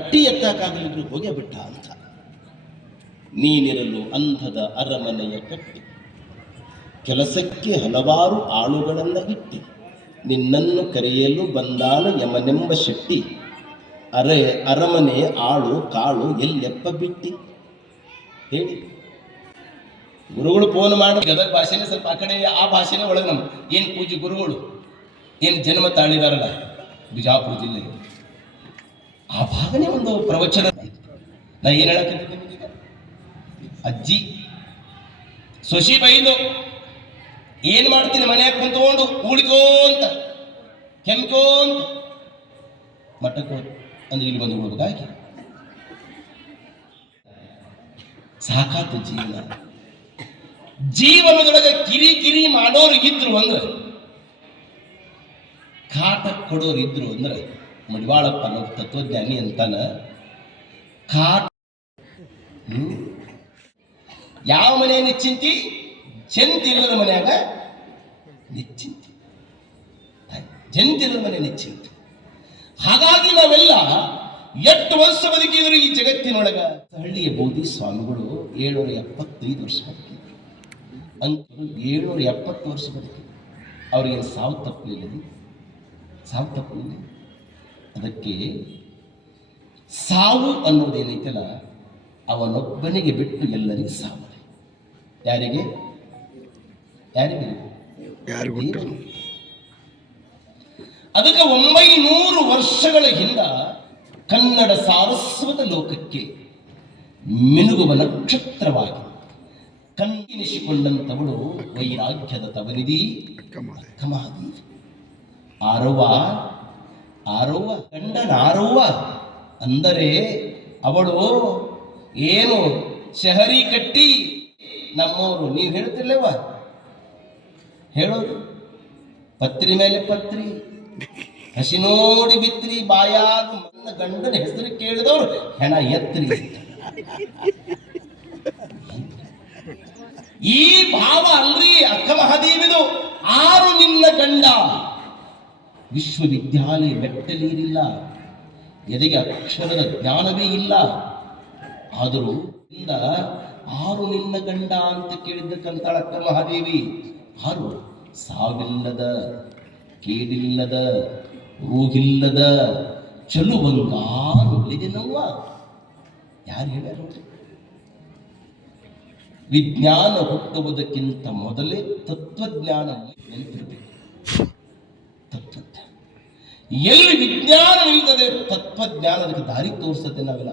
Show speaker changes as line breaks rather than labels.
ತಟ್ಟಿ ಎತ್ತಕ್ಕಾಗಲಿದ್ರು ಹೋಗೇ ಬಿಟ್ಟ ಅಂತ. ನೀನಿರಲು ಅಂಧದ ಅರಮನೆಯ ಕಟ್ಟಿ. ಕೆಲಸಕ್ಕೆ ಹಲವಾರು ಆಳುಗಳನ್ನ ಇಟ್ಟಿ. ನಿನ್ನನ್ನು ಕರೆಯಲು ಬಂದಾನ ಯಮನೆಂಬ ಶೆಟ್ಟಿ. ಅರೆ ಅರಮನೆ ಆಳು ಕಾಳು ಎಲ್ಲೆಪ್ಪ ಬಿಟ್ಟಿ? ಹೇಳಿ. ಗುರುಗಳು ಫೋನ್ ಮಾಡಿ ಗದಗ ಭಾಷೆನೇ ಸ್ವಲ್ಪ ಆ ಕಡೆ ಆ ಭಾಷೆನೇ ಒಳಗೆ ನಮ್ಮ ಏನು ಪೂಜೆ ಗುರುಗಳು? ಏನು ಜನ್ಮ ತಾಳಿದಾರಲ್ಲ? ಬಿಜಾಪುರ ಜಿಲ್ಲೆ. ಆ ಭಾಗನೇ ಒಂದು ಪ್ರವಚನ. ನಾ ಏನ್ ಹೇಳಕ್ಕೆ ಅಜ್ಜಿ, ಸೊಸಿ ಬೈದು, ಏನು ಮಾಡ್ತೀನಿ ಮನೆಯಾಗ ಕುಂತ್ಕೊಂಡು ಉಳಿಕೋಂತ, ಕೆಮ್ಕೋಂತ. ಮಠಕ್ಕೆ ಅಂದ್ರೆ ಇಲ್ಲಿ ಬಂದು ಉಳ್ಬೇಕಾಗಿ ಸಾಕಾತ ಜೀವನ. ಜೀವನದೊಳಗೆ ಕಿರಿ ಕಿರಿ ಮಾಡೋರು ಇದ್ರು ಅಂದ್ರೆ, ಕಾಟ ಕೊಡೋರು ಇದ್ರು ಅಂದ್ರೆ ಮಡಿವಾಳಪ್ಪ ಅನ್ನೋ ತತ್ವಜ್ಞಾನಿ ಅಂತಾನ. ಕಾಟ? ಯಾವ ಮನೆ ನಿಶ್ಚಿಂತಿ? ಜಂತಿಲ್ಲದ ಮನ್ಯಾಗ ನಿಶ್ಚಿಂತಿ. ಜಂತಿಲ್ಲದ ಮನೆ ನಿಶ್ಚಿಂತಿ. ಹಾಗಾಗಿ ನಾವೆಲ್ಲ ಎಷ್ಟು ವರ್ಷ ಬದುಕಿದ್ರು ಈ ಜಗತ್ತಿನೊಳಗ? ಹಳ್ಳಿಯ ಬೋಧಿ ಸ್ವಾಮಿಗಳು ಏಳ್ನೂರ ಎಪ್ಪತ್ತೈದು ವರ್ಷ ಬದುಕಿದ್ರು. ಅಂತ ಏಳ್ನೂರ ಎಪ್ಪತ್ತು ವರ್ಷ ಬದುಕಿದ್ರು. ಅವ್ರಿಗೆ ಸಾವು ತಪ್ಪಲಿಲ್ಲ? ಸಾವು ತಪ್ಪಲಿಲ್ಲ? ಅದಕ್ಕೆ ಸಾವು ಅನ್ನೋದೇನೈತಲ್ಲ ಅವನೊಬ್ಬನಿಗೆ ಬಿಟ್ಟು ಎಲ್ಲರಿಗೂ ಸಾವು ಯಾರಿಗೆ? ಯಾರಿಗೆ? ಅದಕ್ಕೆ ಒಂಬೈನೂರು ವರ್ಷಗಳ ಹಿಂದ ಕನ್ನಡ ಸಾರಸ್ವತ ಲೋಕಕ್ಕೆ ಮಿನುಗುವ ನಕ್ಷತ್ರವಾಗಿ ಕಣ್ಣಿನಿಸಿಕೊಂಡಂತವಳು ವೈರಾಗ್ಯದ ತವನಿದಿ
ಕಮಾದಿ
ಕಮಾದಿ ಆರವ್ವ? ಗಂಡ ನಾರುವ ಅಂದರೆ ಅವಳು ಏನು ಶಹರಿ ಕಟ್ಟಿ ನಮ್ಮವರು, ನೀವು ಹೇಳ್ತಿಲ್ಲವ ಹೇಳೋದು. ಪತ್ರಿ ಮೇಲೆ ಪತ್ರಿ, ಹಸಿ ನೋಡಿ ಬಿತ್ರಿ ಬಾಯಾಗ ನನ್ನ ಗಂಡನ ಹೆಸರು ಕೇಳಿದವರು ಹೆಣ ಎತ್ರಿ ಈ ಭಾವ ಅಲ್ರಿ ಅಕ್ಕ ಮಹಾದೇವಿದು ಆರು ನಿನ್ನ ಗಂಡ. ವಿಶ್ವವಿದ್ಯಾಲಯ ಮೆಟ್ಟಲೀರಿಲ್ಲ ಎದೆಗೆ ಅಕ್ಷರದ ಜ್ಞಾನವೇ ಇಲ್ಲ. ಆದರೂ ಇಂದ ಆರು ನಿನ್ನ ಗಂಡ ಅಂತ ಕೇಳಿದ್ದ ಕಂತಾಳಕ್ಕ ಮಹಾದೇವಿ, ಆರು ಸಾವಿಲ್ಲದ, ಕೇಡಿಲ್ಲದ, ರೋಗಿಲ್ಲದ ಚಲುವಂಗಾರು ನೋವ ಯಾರು ನೋಡ್ರಿ? ವಿಜ್ಞಾನ ಹುಟ್ಟುವುದಕ್ಕಿಂತ ಮೊದಲೇ ತತ್ವಜ್ಞಾನ ನೆನಪಿರಬೇಕು ಎಲ್ಲಿ ವಿಜ್ಞಾನ ನಿಲ್ತದೆ ತತ್ವಜ್ಞಾನ ಅದಕ್ಕೆ ದಾರಿ ತೋರಿಸುತ್ತೆ ನಾವೆಲ್ಲ?